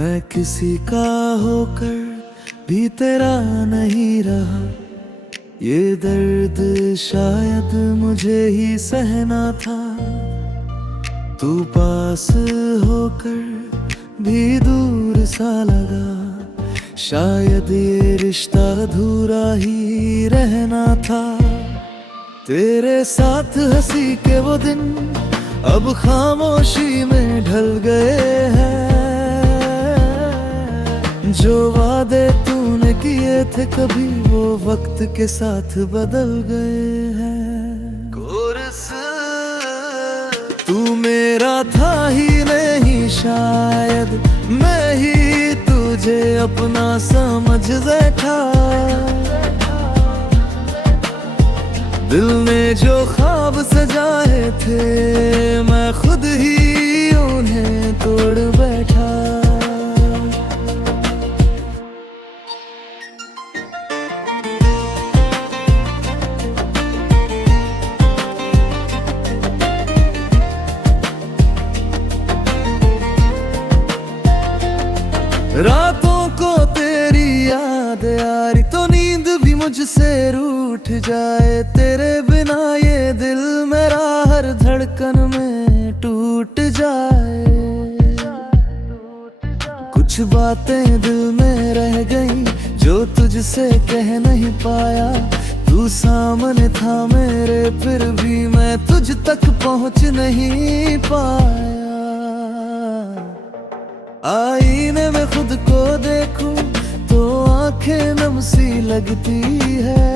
मैं किसी का होकर भी तेरा नहीं रहा। ये दर्द शायद मुझे ही सहना था। तू पास होकर भी दूर सा लगा। शायद ये रिश्ता अधूरा ही रहना था। तेरे साथ हंसी के वो दिन अब खामोशी में ढल गए हैं। जो वादे तूने किए थे कभी वो वक्त के साथ बदल गए हैं। कोरस तू मेरा था ही नहीं, शायद मैं ही तुझे अपना समझ बैठा। दिल ने जो ख्वाब सजाए थे मैं खुद ही उन्हें तोड़ बैठा। रातों को तेरी याद यारी तो नींद भी मुझसे रूठ जाए। तेरे बिना ये दिल मेरा हर धड़कन में टूट जाए। कुछ बातें दिल में रह गई जो तुझसे कह नहीं पाया। तू सामने था मेरे फिर भी मैं तुझ तक पहुंच नहीं पाया। आईने में खुद को देखूं तो आंखें नम सी लगती है।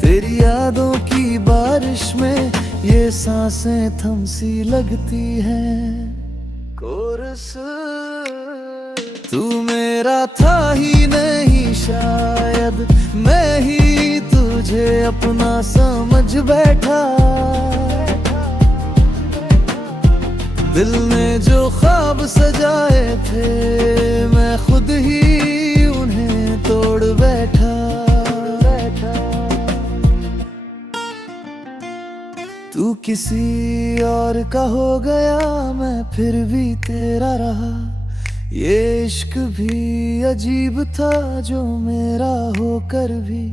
तेरी यादों की बारिश में ये सांसें थम सी लगती हैं। कोरस तू मेरा था ही नहीं, शायद मैं ही तुझे अपना समझ बैठा। दिल ने जो ख्वाब सजाए थे मैं खुद ही उन्हें तोड़ बैठा। तू किसी और का हो गया मैं फिर भी तेरा रहा। ये इश्क भी अजीब था जो मेरा होकर भी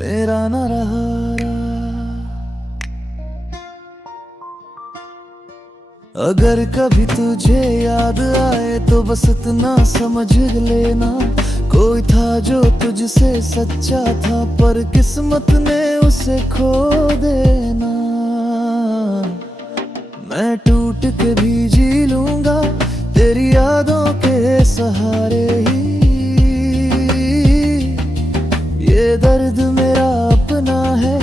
मेरा न रहा। अगर कभी तुझे याद आए तो बस इतना समझ लेना, कोई था जो तुझसे सच्चा था पर किस्मत ने उसे खो देना। मैं टूट के भी जी लूंगा तेरी यादों के सहारे ही। ये दर्द मेरा अपना है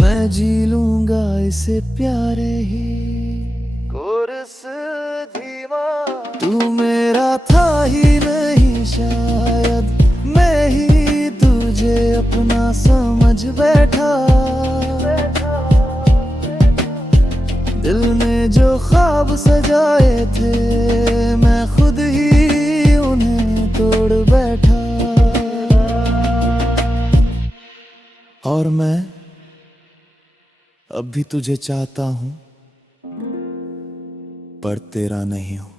मैं जी लूंगा इसे प्यारे ही। कोरस धीमा तू मेरा था ही नहीं, शायद मैं ही तुझे अपना समझ बैठा। दिल ने जो ख्वाब सजाए थे मैं खुद ही उन्हें तोड़ बैठा। और मैं अब भी तुझे चाहता हूं पर तेरा नहीं हूं।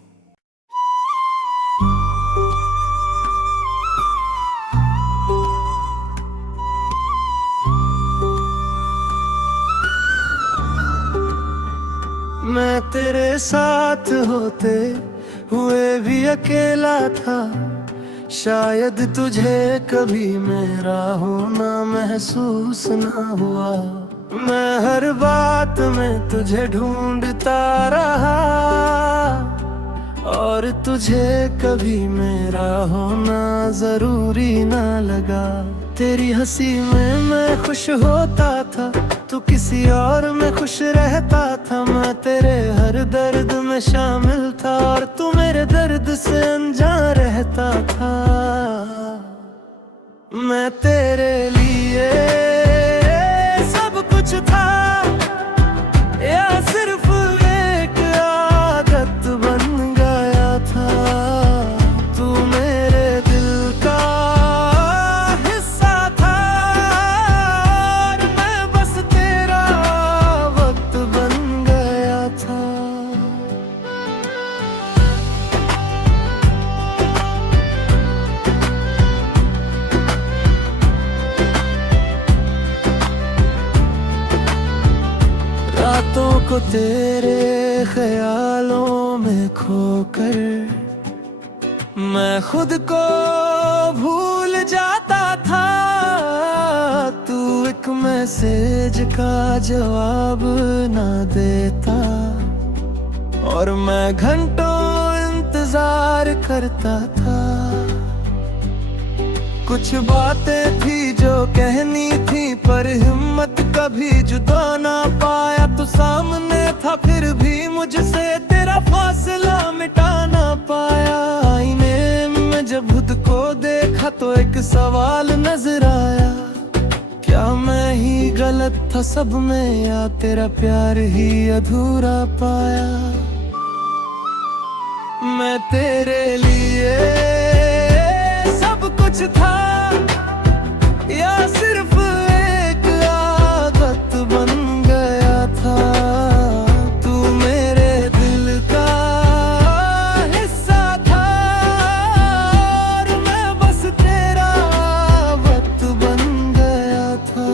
मैं तेरे साथ होते हुए भी अकेला था। शायद तुझे कभी मेरा होना महसूस ना हुआ। मैं हर बात में तुझे ढूंढता रहा और तुझे कभी मेरा होना जरूरी ना लगा। तेरी हंसी में मैं खुश होता था, तू किसी और में खुश रहता था। मैं तेरे हर दर्द में शामिल था और तू मेरे दर्द से अनजान रहता था। मैं तेरे लिए सब कुछ था या सिर्फ एक आदत बन गया था। तू मेरे दिल का हिस्सा था और मैं बस तेरा वक्त बन गया था। को तेरे ख्यालों में खोकर मैं खुद को भूल जाता था। तू एक मैसेज का जवाब ना देता और मैं घंटों इंतजार करता था। कुछ बातें थी जो कहनी थी पर हिम्मत कभी जुदा ना पाया। तू सामने था फिर भी मुझसे तेरा फासला मिटा ना पाया। आईने में जब खुद को देखा तो एक सवाल नजर आया, क्या मैं ही गलत था सब में या तेरा प्यार ही अधूरा पाया। मैं तेरे लिए सब कुछ था या सिर्फ एक आदत बन गया था। तू मेरे दिल का हिस्सा था और मैं बस तेरा वक्त बन गया था।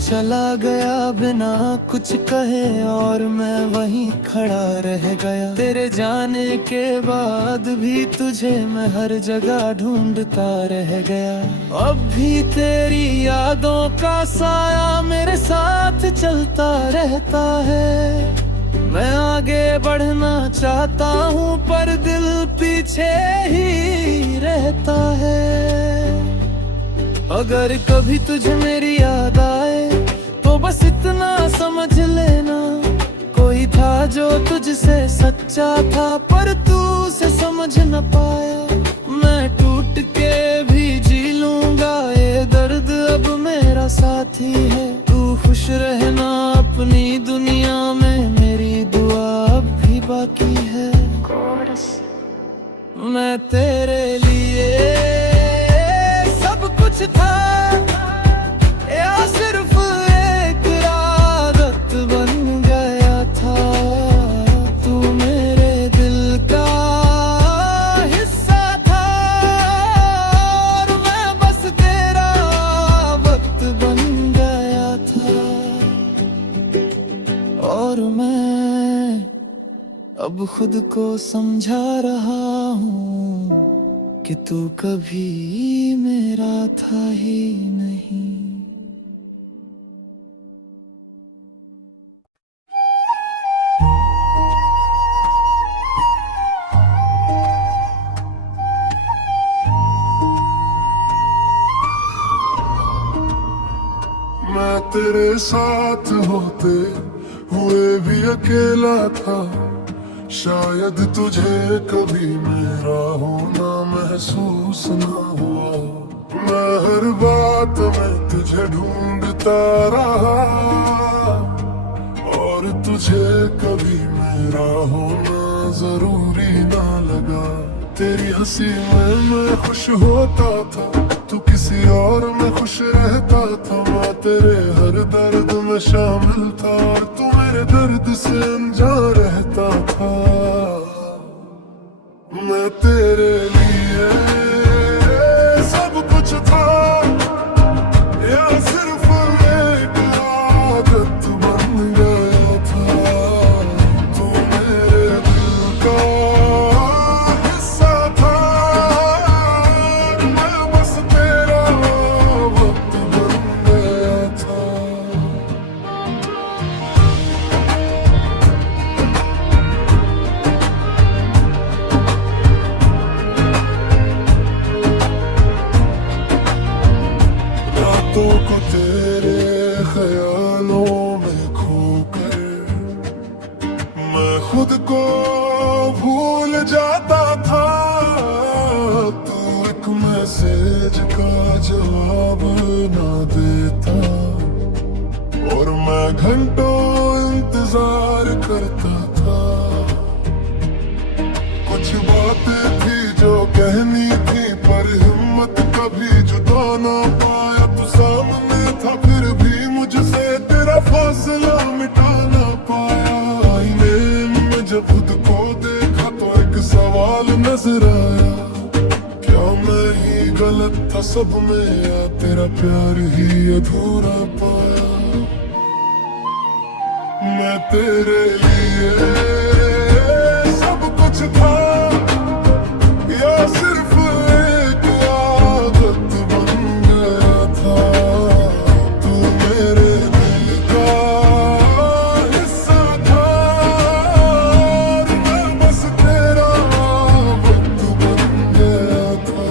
चला गया बिना कुछ कहे और मैं वहीं खड़ा रह गया। तेरे जाने के बाद भी तुझे मैं हर जगह ढूंढता रह गया। अब भी तेरी यादों का साया मेरे साथ चलता रहता है। मैं आगे बढ़ना चाहता हूँ पर दिल पीछे ही रहता है। अगर कभी तुझे मेरी याद आए तो बस इतना समझ लेना, कोई था जो तुझसे सच्चा था पर तू उसे समझ न पाया। मैं टूट के भी जी लूंगा, ये दर्द अब मेरा साथी है। तू खुश रहना अपनी दुनिया में, मेरी दुआ अब भी बाकी है। मैं तेरे लिए सब कुछ था या सिर्फ एक आदत बन गया था। तू मेरे दिल का हिस्सा था और मैं बस तेरा वक्त बन गया था। और मैं अब खुद को समझा रहा हूँ कि तू कभी मेरा था ही नहीं। मैं तेरे साथ होते हुए भी अकेला था। शायद तुझे कभी मेरा होना महसूस ना हुआ। मैं हर बात में तुझे ढूंढता रहा और तुझे कभी मेरा होना जरूरी ना लगा। तेरी हंसी में मैं खुश होता था, तू किसी और में खुश रहता था। मैं तेरे हर दर्द में शामिल था और तू मेरे दर्द से अनजान रहता था। मैं तेरे लिए सब कुछ था या सिर्फ एक आदत बन गया था। तू मेरे दिल का हिस्सा था, मैं बस तेरा वक्त बन गया था। रातों को तेरे ख्यालों में खोकर मैं खुद को भूल जाता था। तू एक मैसेज का जवाब ना देता और मैं घंटों इंतजार करता था। कुछ बातें थी जो कहनी थी पर हिम्मत कभी जुदा ना पाया। तू सामने था फिर भी मुझसे तेरा फासला मिटा ना पाया। आईने में जब सब में या तेरा प्यार ही अधूरा पाया। मैं तेरे लिए सब कुछ था या सिर्फ एक आदत बन गया था। तू मेरे दिल का हिस्सा था और मैं बस तेरा वक्त बन गया था।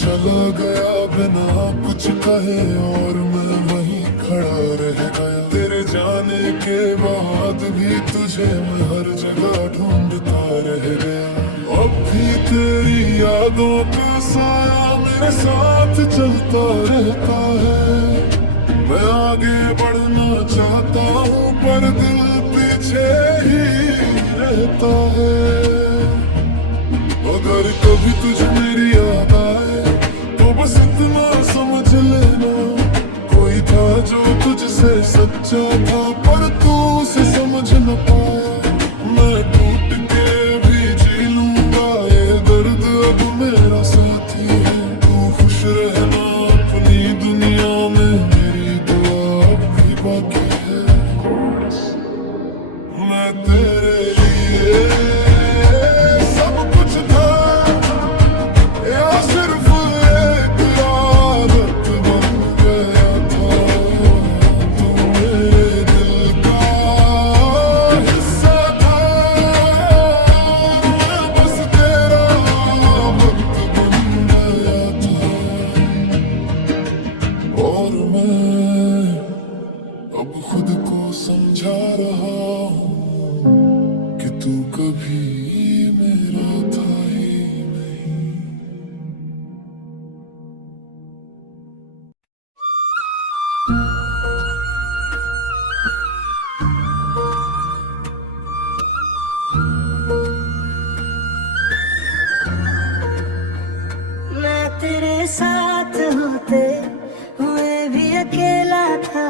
चला गया बिना कुछ कहे और मैं वहीं खड़ा रह गया। तेरे जाने के बाद भी तुझे मैं हर जगह ढूंढता रह गया। अब भी तेरी यादों का साया मेरे साथ चलता रहता है। मैं आगे बढ़ना चाहता हूँ पर दिल पीछे ही रहता है। अगर कभी तुझे मेरी याद आए तो बस इतना समझ लेना, कोई था जो तुझसे सच्चा था पर तू उसे समझ न पाया। मैं टूट के भी जी लूंगा, ये दर्द अब मेरा साथी है। तू खुश रहना अपनी दुनिया में, मेरी दुआ अब भी बाकी है। मैं तेरे लिए सब कुछ था या सिर्फ एक आदत बन गया था। तू मेरे दिल का हिस्सा था, मैं बस तेरा वक्त बन गया था। और मैं अब खुद को समझा रहा हूँ कि तू कभी मेरा था ही नहीं। मैं तेरे साथ होते हुए भी अकेला था।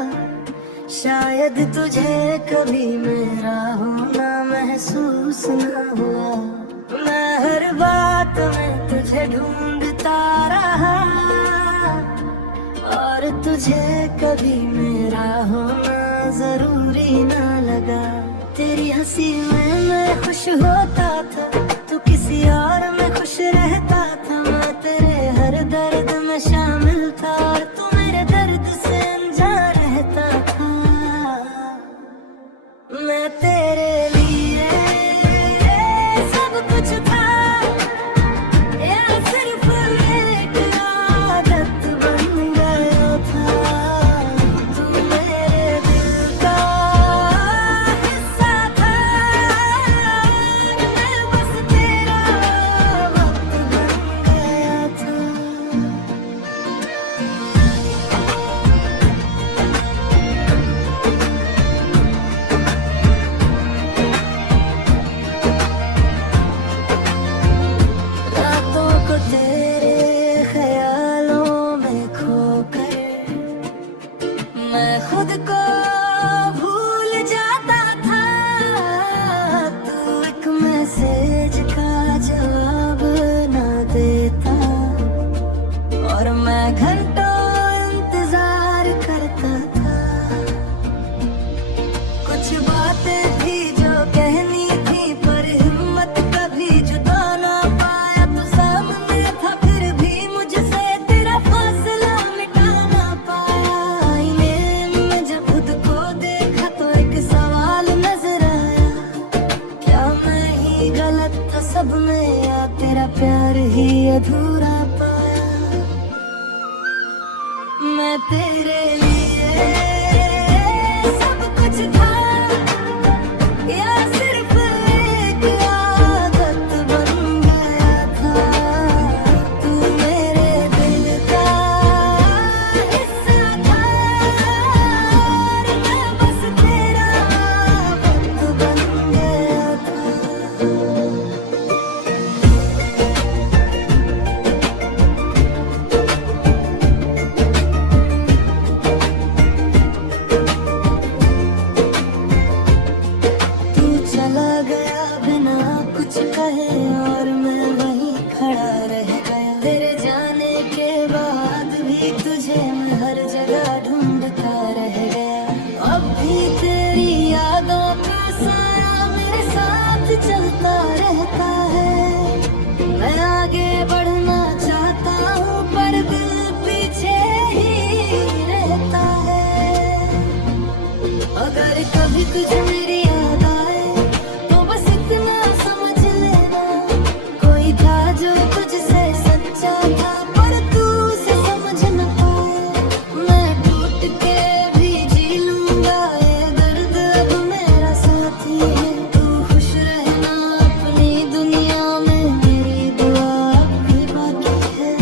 शायद तुझे कभी मेरा होना महसूस न हुआ। मैं हर बात में तुझे ढूंढता रहा और तुझे कभी मेरा होना जरूरी न लगा। तेरी हंसी में मैं खुश होता था, तू किसी और में खुश रहता था। मैं तेरे हर दर्द में शामिल था और तू मेरे दर्द से अनजान रहता था। मैं तेरे लिए सब कुछ था या सिर्फ एक आदत बन गया था। तू मेरे दिल का हिस्सा था, मैं बस तेरा वक्त बन गया था। रातों को तेरे ख्यालों में खोकर मैं खुद को भूल जाता था। तू एक मैसेज का जवाब ना देता और मैं घंटों इंतजार करता था। कुछ बातें थी जो कहनी थी पर हिम्मत कभी जुटा ना पाया। तू सामने था फिर भी मुझसे तेरा फासला मिटा ना पाया। आईने में जब खुद को देखा भी तुझे मेरी याद आए तो बस इतना समझ लेना, कोई था जो तुझसे सच्चा था पर तू उसे समझ न पाया। मैं टूट के भी जी लूंगा, ये दर्द अब मेरा साथी है। तू खुश रहना अपनी दुनिया में, मेरी दुआ भी बाकी है।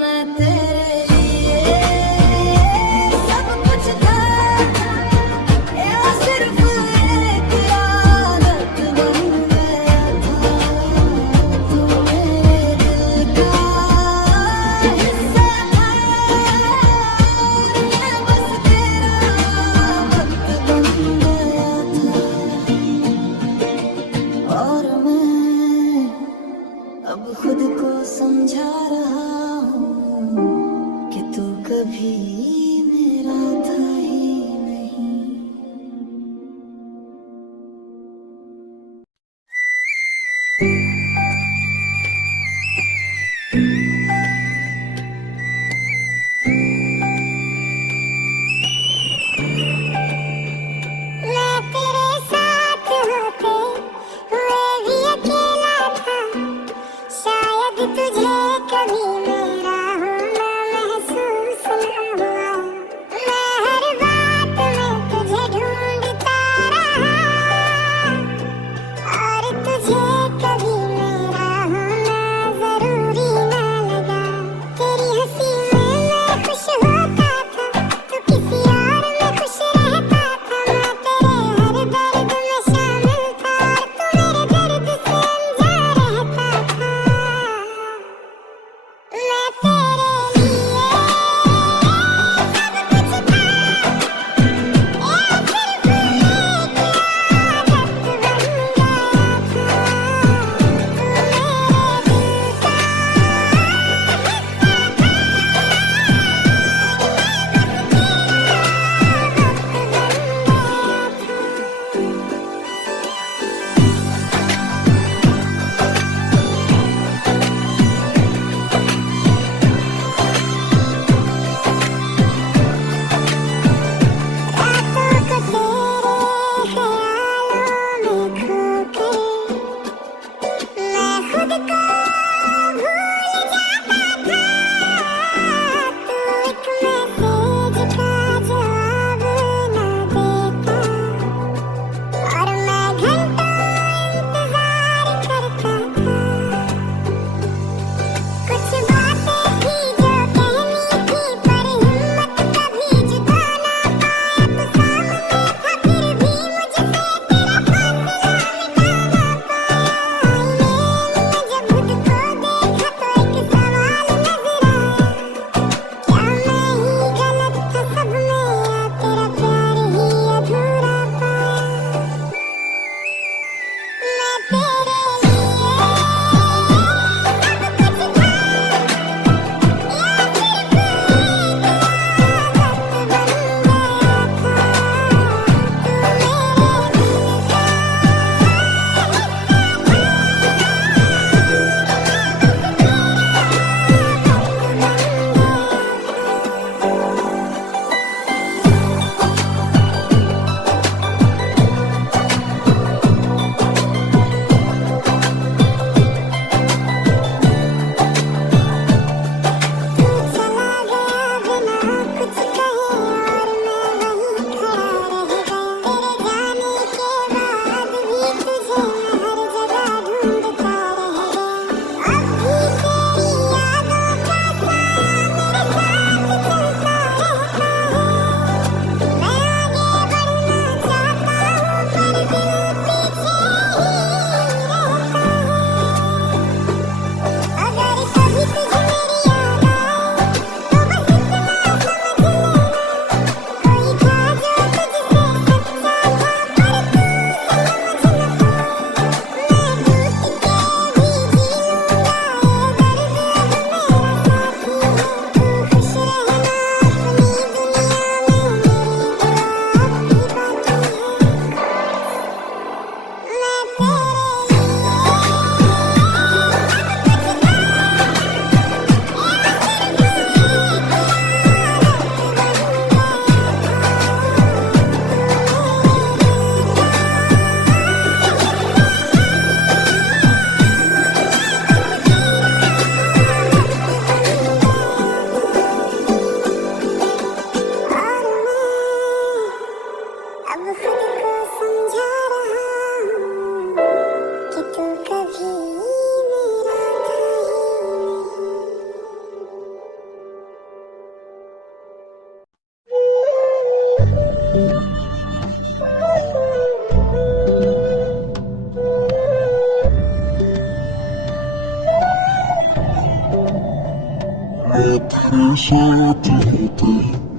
मैं तेरे लिए सब कुछ था, साथ होते वो भी अकेला था। शायद तुझे कभी मेरा होना महसूस न हुआ। मैं हर बात में तुझे ढूंढता रहा और तुझे कभी मेरा होना जरूरी न लगा। तेरी हंसी में खुश होता था तो किसी और पे खुश रहता था। मैं तेरे हर दर्द में शामिल था, तेरे दर्द से अनजान रहता था। मैं तेरे सब कुछ था, ये सिर्फ एक आदत बन गया था। तू मेरा हिस्सा था, मैं बस तेरा बन गया था। खुद को भूल जाता था, एक मैसेज का जवाब न देता और मैं घंटे इंतजार करता था। कुछ बातें थी जो कहनी थी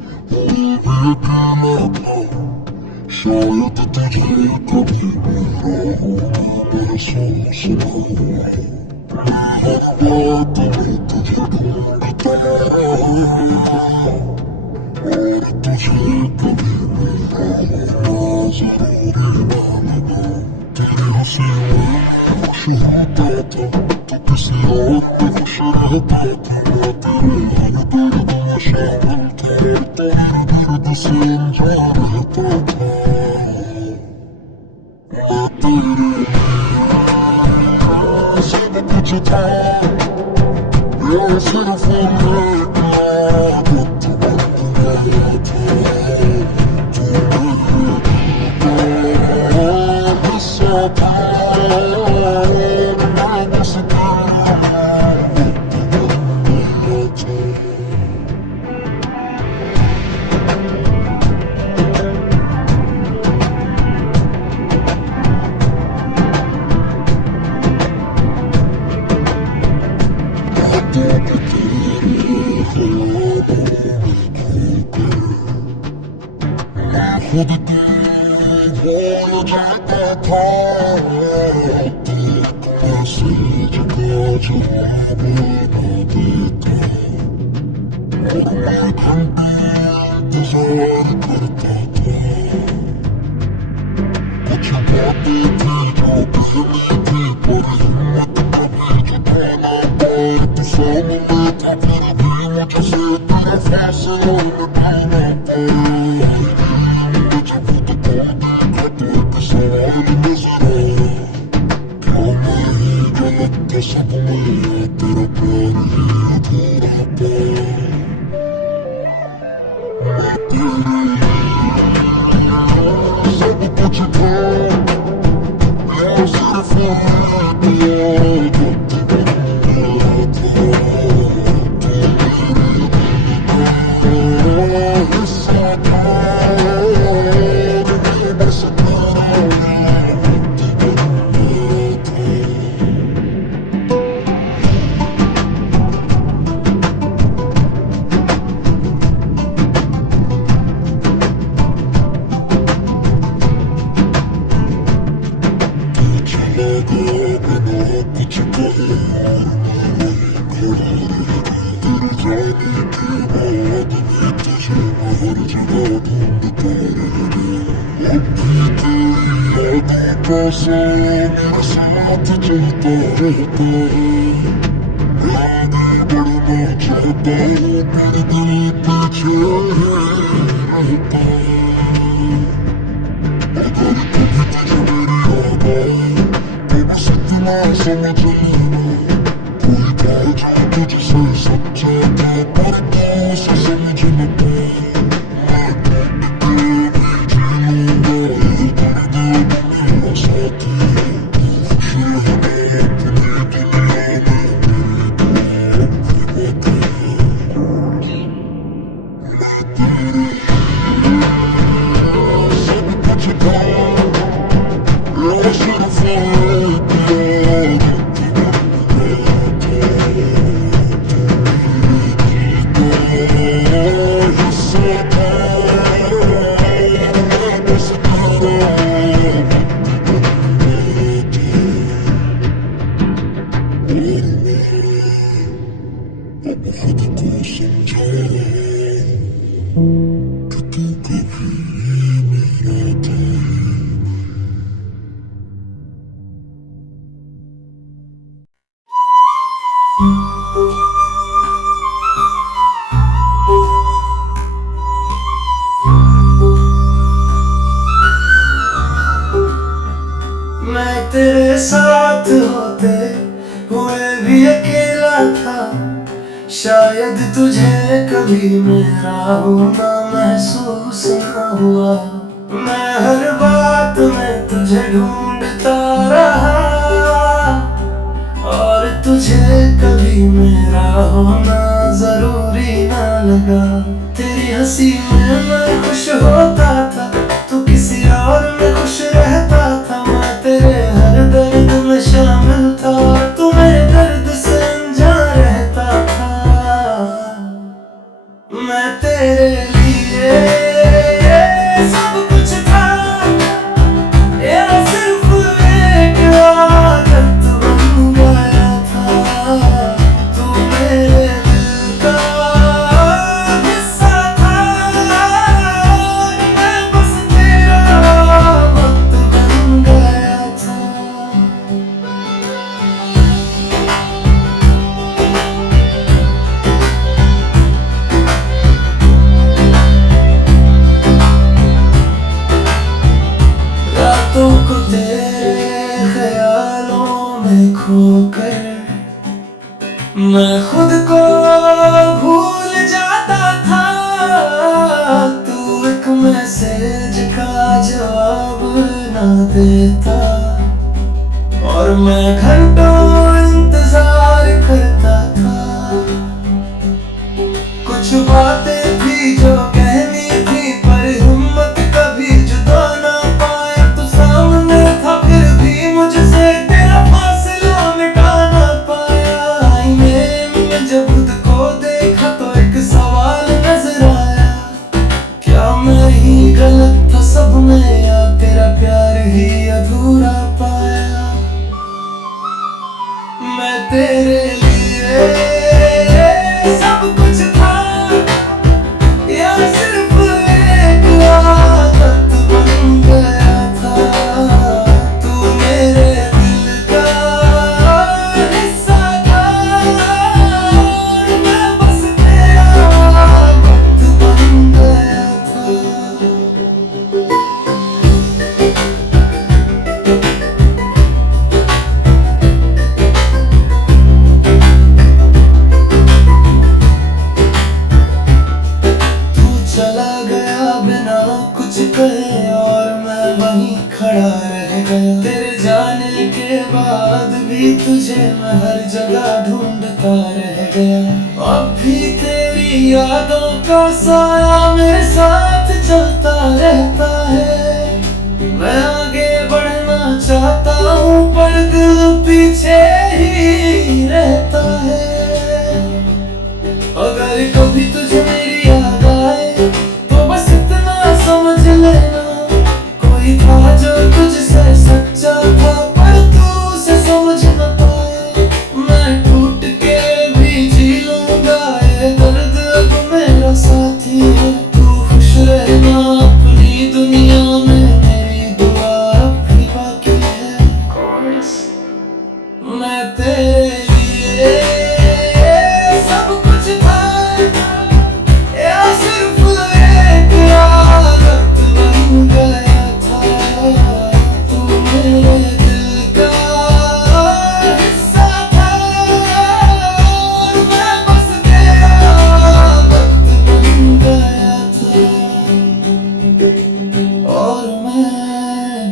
पर हिम्मत कभी जुटा न पाई। तू सामने था फिर भी मुझसे तेरा फासला मिटाना पाया। जब तुझको देखा तो एक सवाल नजर आया, क्या मैं ही गलत था सब में या तेरा प्यार ही अधूरा पाया। मैं तेरे सब कुछ था, या सिर्फ एक आदत बन गया था। तू मेरा हिस्सा था, बस तेरा आदत बन गया था। तू चला गया बिना कुछ कहे और मैं वहीं खड़ा रह गया। तेरे जाने के बाद भी तुझे मैं हर जगह ढूंढता रह गया। अब भी तेरी यादों का साया मेरे साथ चलता रहता है। मैं आगे बढ़ना चाहता हूँ, मेरे दिल पीछे रहता है। अगर कभी तुझे मेरी याद आए तो बस इतना समझ लेना, कोई था जो तुझसे सच्चा था पर तू उसे समझ न पाया। मैं ढूंढ के भी जी लूंगा ये दर्द अब मेरा साथी है। तू खुश रहना अपनी दुनिया में, मेरी दुआ अब भी बाकी है। मैं तेरे सब कुछ था, या सिर्फ एक आदत बन गया था। तू मेरा हिस्सा था, मैं बस तेरा आदत बन गया था। और मैं अब खुद को समझा रहा हूँ कि तू कभी मेरा था। मैं तेरे साथ होते हुए भी अकेला था। शायद तुझे कभी मेरा होना महसूस न हुआ। मैं हर बात में तुझे ढूंढता रहा और तुझे कभी मेरा होना जरूरी न लगा। तेरी हंसी में मैं खुश होता था, तू किसी और में खुश रहता था। मैं तेरे हर दर्द में शामिल था, तू मेरे दर्द से अनजान रहता था। मैसेज का जवाब ना देता, और मैं घंटों इंतजार करता था। कुछ बातें थी जो कहनी थी, पर हिम्मत कभी जुटा ना पाया। तू सामने था फिर भी मुझसे तेरा फासला मिटा ना पाया। आईने में जब खुद को देखा तो एक सवाल नजर आया, क्या मैं ही गलत था सब में, या तेरा प्यार ही अधूरा पाया। मैं तेरे लिए सब कुछ था, या सिर्फ एक आदत बन गया था। तू मेरे दिल का हिस्सा था, और मैं बस तेरा वक्त बन गया था। चला गया बिना कुछ कहे, और मैं वहीं खड़ा रह गया। तेरे जाने के बाद भी तुझे मैं हर जगह ढूंढता रह गया। अब भी तेरी यादों का साया मेरे साथ चलता रहता है। मैं आगे बढ़ना चाहता हूँ, पर दिल पीछे ही रहता है। अगर कभी तुझे मेरी याद आए तो बस इतना समझ लेना, कोई था जो तुझसे सच्चा था, पर तू उसे समझ न पाया। मैं टूट के भी जी लूंगा, ये दर्द अब मेरा साथी है। तू खुश रहना अपनी दुनिया में, मेरी दुआ अब भी बाकी है। मैं तेरे लिए सब कुछ था, या सिर्फ एक आदत बन गया था। तू मेरे दिल का हिस्सा था, और मैं बस तेरा वक्त बन गया था। और मैं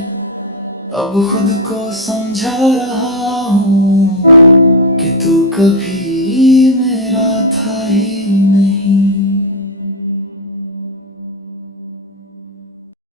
अब खुद को समझा रहा हूँ कि तू कभी